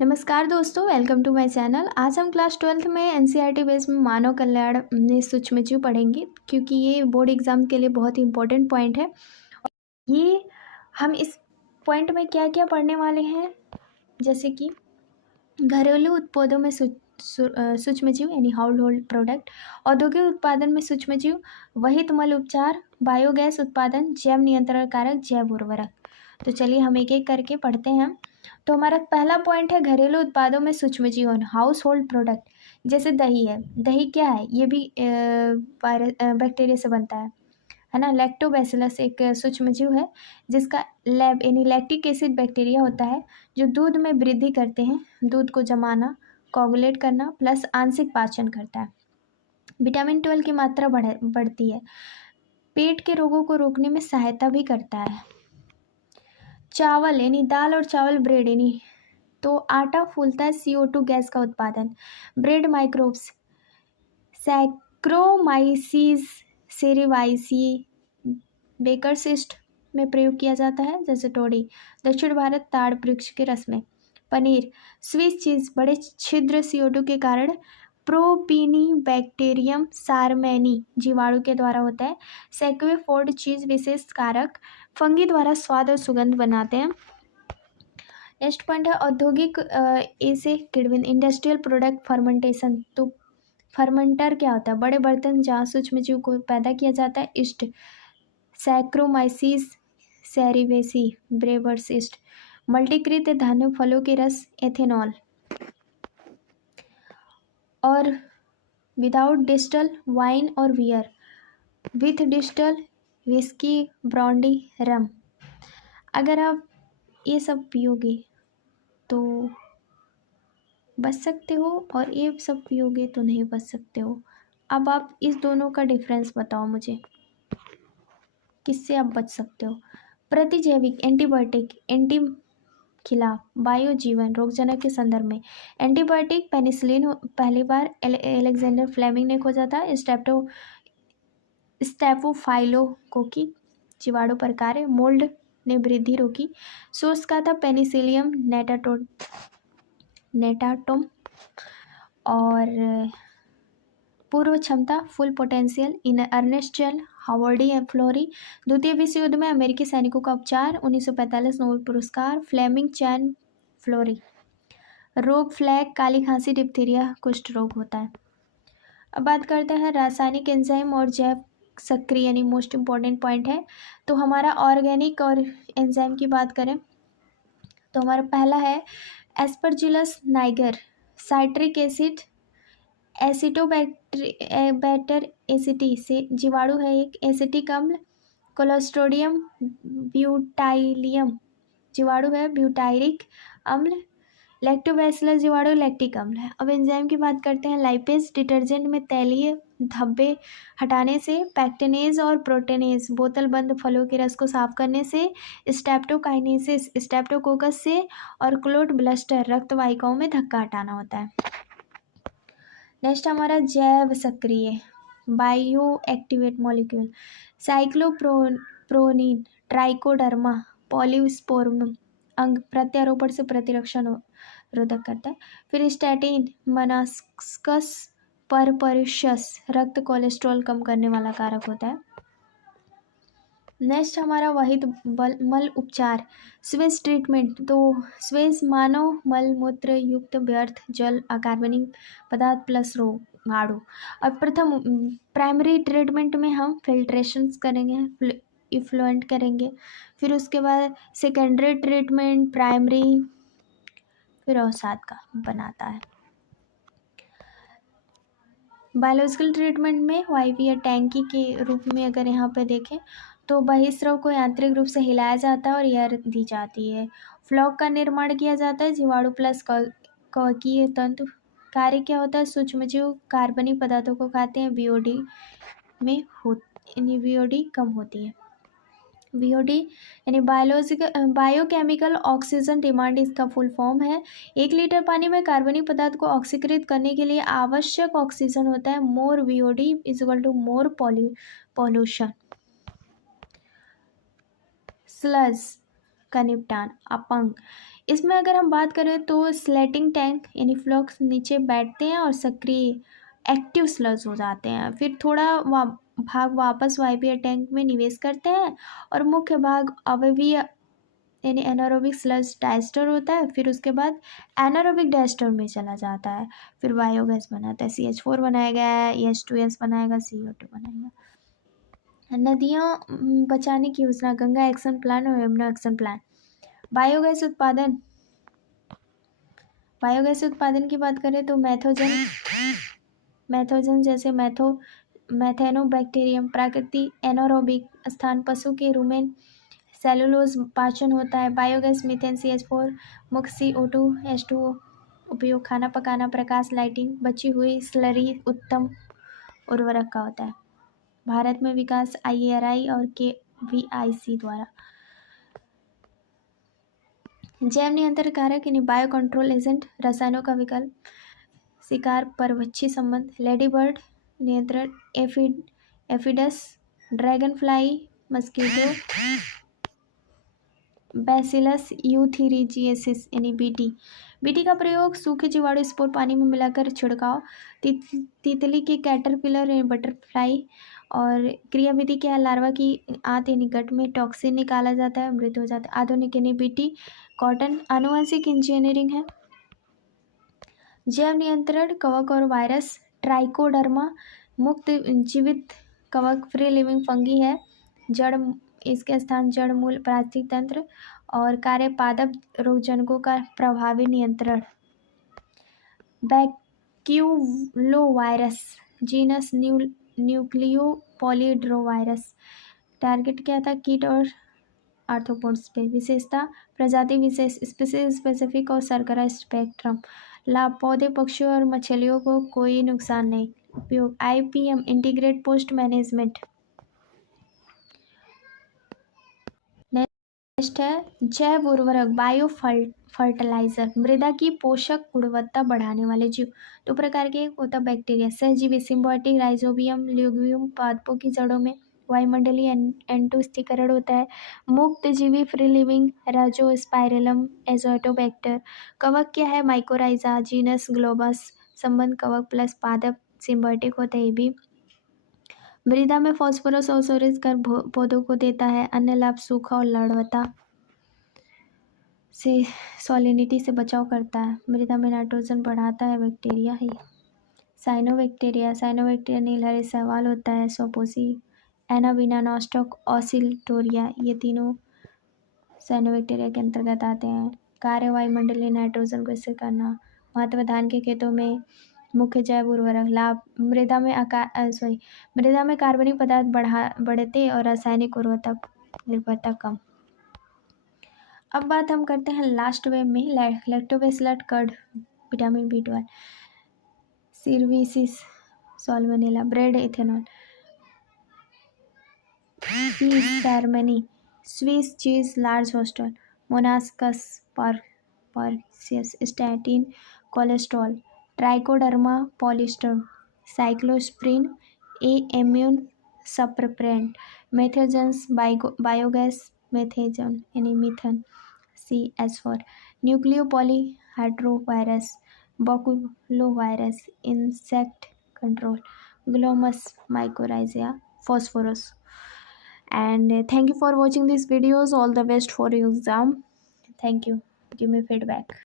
नमस्कार दोस्तों, welcome to my channel. आज हम क्लास 12th में एनसीईआरटी बेस में मानव कल्याण में सूक्ष्मजीव पढ़ेंगे, क्योंकि ये बोर्ड एग्जाम के लिए बहुत ही इंपॉर्टेंट पॉइंट है। ये हम इस पॉइंट में क्या क्या पढ़ने वाले हैं, जैसे कि घरेलू उत्पादों में सूक्ष्मजीव यानी हाउस होल्ड प्रोडक्ट, औद्योगिक उत्पादन में सूक्ष्मजीव, वहित मल उपचार, बायोगैस उत्पादन, जैव नियंत्रण कारक, जैव उर्वरक। तो चलिए हम एक एक करके पढ़ते हैं। तो हमारा पहला पॉइंट है घरेलू उत्पादों में सूक्ष्मजीव हाउस होल्ड प्रोडक्ट। जैसे दही है, दही क्या है? ये भी वायरस बैक्टीरिया से बनता है ना। लैक्टोबैसिलस एक सूक्ष्मजीव है जिसका लैब यानी लैक्टिक एसिड बैक्टीरिया होता है, जो दूध में वृद्धि करते हैं, दूध को जमाना, कोगुलेट करना प्लस आंशिक पाचन करता है। विटामिन 12 की मात्रा बढ़ती है, पेट के रोगों को रोकने में सहायता भी करता है। चावल यानी दाल और चावल, ब्रेड यानी तो आटा फूलता है, CO2 गैस का उत्पादन। ब्रेड माइक्रोब्स, सैक्रोमाइसीस सेरेवाइसी बेकरसिस्ट में प्रयोग किया जाता है, जैसे टोडी। दक्षिण भारत ताड़ वृक्ष के रस में। पनीर, स्विस चीज, बड़े छिद्र CO2 के कारण प्रोपिनीबैक्टीरियम सारमैनी जीवाणु के द्वारा होता है। सेक्वेफोर्ड चीज विशेष कारक फंगी द्वारा स्वाद और सुगंध बनाते हैं। नेक्स्ट पॉइंट है औद्योगिक ए से किडविन, इंडस्ट्रियल प्रोडक्ट फर्मेंटेशन। तो फर्मेंटर क्या होता है? बड़े बर्तन जहाँ सूक्ष्मजीव को पैदा किया जाता है। Yeast, saccharomyces cerevisiae, brewer's yeast. मल्टीकृत धान्य फलों के रस, एथेनॉल। और विदाउट डिस्टल, वाइन और beer. With distil, whisky, brandy, rum. अगर आप ये सब पियोगे तो बच सकते हो, और ये सब पियोगे तो नहीं बच सकते हो। अब आप इस दोनों का डिफरेंस बताओ मुझे, किससे आप बच सकते हो? प्रतिजैविक एंटीबायोटिक, एंटी खिलाफ, बायो जीवन, रोगजनक के संदर्भ में। एंटीबायोटिक पेनिसिलिन पहली बार एलेक्जेंडर फ्लेमिंग ने खोजा था। स्टेफोफाइलोकोकी जीवाणु प्रकार, मोल्ड ने वृद्धि रोकी। सोर्स का था पेनिसिलियम नेटाटोम। और पूर्व क्षमता, फुल पोटेंशियल, इन अर्नेस्ट चेल, हावर्डी फ्लोरी। द्वितीय विश्व युद्ध में अमेरिकी सैनिकों का उपचार, 1945 नोबेल पुरस्कार, फ्लेमिंग चैन फ्लोरी। रोग, फ्लैग, काली खांसी, डिप्थीरिया, कुष्ठ रोग होता है। अब बात करते हैं रासायनिक एंजाइम और जैव सक्रिय यानी मोस्ट इम्पॉर्टेंट पॉइंट है। तो हमारा ऑर्गेनिक और एंजाइम की बात करें तो हमारा पहला है aspergillus niger, citric acid, acetobacter aceti से जीवाणु है एक, एसिटिक अम्ल। कोलोस्ट्रोडियम ब्यूटाइलियम जीवाणु है, ब्यूटाइरिक अम्ल। लैक्टोबैसिलस जीवाणु, लैक्टिक अम्ल है। अब एंजाइम की बात करते हैं। लाइपेज, डिटर्जेंट में तैलीय धब्बे हटाने से। पैक्टिनेज और प्रोटीनेज, बोतल बंद फलों के रस को साफ करने से। स्टेप्टोकाइनेसिस, स्टेप्टोकोकस से। और क्लोट ब्लस्टर, रक्त वाहिकाओं में धक्का हटाना होता है। नेक्स्ट हमारा जैव सक्रिय, bio activate molecule, cyclosporin, trichoderma, polysporum अंग प्रत्यारोपण से प्रतिरक्षण रोधक करता है। फिर स्टैटिन, मनास्कस परपरिशस, रक्त कोलेस्ट्रॉल कम करने वाला कारक होता है। नेक्स्ट हमारा वहित मल उपचार, स्वेज ट्रीटमेंट। तो स्वेज मानव मल मूत्र युक्त व्यर्थ जल, अकार्बनिक पदार्थ प्लस रोगाणु। और प्रथम प्राइमरी ट्रीटमेंट में हम फिल्ट्रेशन करेंगे, इफ्लुएंट करेंगे। फिर उसके बाद सेकेंडरी ट्रीटमेंट, प्राइमरी, फिर अवसाद का बनाता है। बायोलॉजिकल ट्रीटमेंट में वायवीय या टैंकी के रूप में अगर यहाँ पे देखें तो बहिस्राव को यांत्रिक रूप से हिलाया जाता है और एयर दी जाती है। फ्लॉक का निर्माण किया जाता है, जीवाणु प्लस कवकीय तंतु। कार्य क्या होता है? सूक्ष्मजीव कार्बनिक पदार्थों को खाते हैं, बीओडी में बीओडी कम होती है। बीओडी यानी बायोकेमिकल ऑक्सीजन डिमांड, इसका फुल फॉर्म है। 1 लीटर पानी में कार्बनिक पदार्थ को ऑक्सीकृत करने के लिए आवश्यक ऑक्सीजन होता है। More BOD is equal to more pollution. Sludge का निपटान, अपंग, इसमें अगर हम बात करें तो स्लेटिंग टैंक यानी फ्लक्स नीचे बैठते हैं और सक्रिय एक्टिव स्लज हो जाते हैं, फिर थोड़ा भाग वापस वायवीय टैंक में निवेश करते हैं और मुख्य भाग अवयवीय यानी एनारोबिक स्लज डाइस्टर होता है, फिर उसके बाद एनारोबिक डाइस्टर में चला जाता है, फिर बायोगैस बनाता है, CH4 बनाया गया है, H2S बनाएगा, CO2 बनाएगा। नदियाँ बचाने की योजना, गंगा एक्शन प्लान और यमुना एक्शन प्लान। बायोगैस उत्पादन की बात करें तो मैथोजन जैसे मैथेनोबैक्टीरियम प्राकृतिक एनारोबिक स्थान पशु के रूमेन सेलुलोज पाचन होता है। बायोगैस मीथेन CH4 मुख्य CO2 H2O उपयोग खाना पकाना, प्रकाश, लाइटिंग, बची हुई स्लरी उत्तम उर्वरक का होता है। भारत में विकास IARI और KVIC द्वारा। जैव नियंत्रण कारक यानी बायो कंट्रोल एजेंट रसायनों का विकल्प, शिकार परवच्छी संबंध, लेडी बर्ड नियंत्रण, एफिडस, ड्रैगन फ्लाई, मस्कीटो, बैसिलस यूथेरिजिएसिस यानी बीटी का प्रयोग सूखे जीवाणु स्पोर पानी में मिलाकर छिड़काव, तितली के कैटरपिलर यानी बटरफ्लाई और क्रियाविधि के लार्वा की आंत यानी गट में टॉक्सिन निकाला जाता है, मृत हो जाता है। आधुनिक यानी बीटी कॉटन आनुवंशिक इंजीनियरिंग है। जैव नियंत्रण कवक और वायरस, ट्राइकोडर्मा मुक्त जीवित कवक फ्री लिविंग फंगी है, जड़ इसके स्थान जड़ मूल पारिस्थितिक तंत्र और कार्य पादप रोगजनकों का प्रभावी नियंत्रण। बैक्यूलोवायरस जीनस न्यूक्लियो पॉलीड्रोवायरस, टारगेट क्या था, कीट और आर्थ्रोपोड्स पे। विशेषता प्रजाति विशेष, स्पीसीज स्पेसिफिक और सरकरा स्पेक्ट्रम। लाभ पौधे, पक्षियों और मछलियों को कोई नुकसान नहीं। उपयोग IPM integrate post management. Next है जैव उर्वरक, बायो फर्टिलाइजर, मृदा की पोषक गुणवत्ता बढ़ाने वाले जीव। दो प्रकार के, एक होता बैक्टीरिया सहजीवी सिम्बायोटिक, राइजोबियम ल्यूगियम पादपों की जड़ों में वायुमंडलीय N2 स्थिरीकरण होता है। मुक्त जीवी फ्री लिविंग राजोस्पाइरलम एजोटोबैक्टर। कवक क्या है, माइकोराइजा जीनस ग्लोबस, संबंध कवक प्लस पादप सिम्बायोटिक होता है। ये भी मृदा में फास्फोरस और सोरेस कर पौधों को देता है। अन्य लाभ सूखा और लवणता से सॉलिनिटी से बचाव करता है। मृदा में नाइट्रोजन बढ़ाता है। बैक्टीरिया है साइनोबैक्टीरिया नीलहरी सवाल होता है। सोपोसी, एनाबीना, नॉस्टॉक, ऑसिलटोरिया, ये तीनों साइनोबैक्टीरिया के अंतर्गत आते हैं। कार्य वायुमंडलीय नाइट्रोजन को स्थिर करना। महत्व धान के खेतों में मुख्य जैव उर्वरक। लाभ मृदा में कार्बनिक पदार्थ बढ़ते और रासायनिक उर्वरता निर्भरता कम। अब बात हम करते हैं लास्ट वेब में, lactobacillus curd, vitamin B12, cerevisiae, salmonella, bread ethanol, shermanii, Swiss cheese, large hostel, monascus purpureus, statin, cholesterol, trichoderma polyester, cyclosporin, immune suppressant, methanogens, biogas, methanogen यानी methane, CH4, nucleo polyhedrovirus, baculovirus, insect control, glomus mycorrhizae, phosphorus. And thank you for watching these videos. All the best for your exam. Thank you. Give me feedback.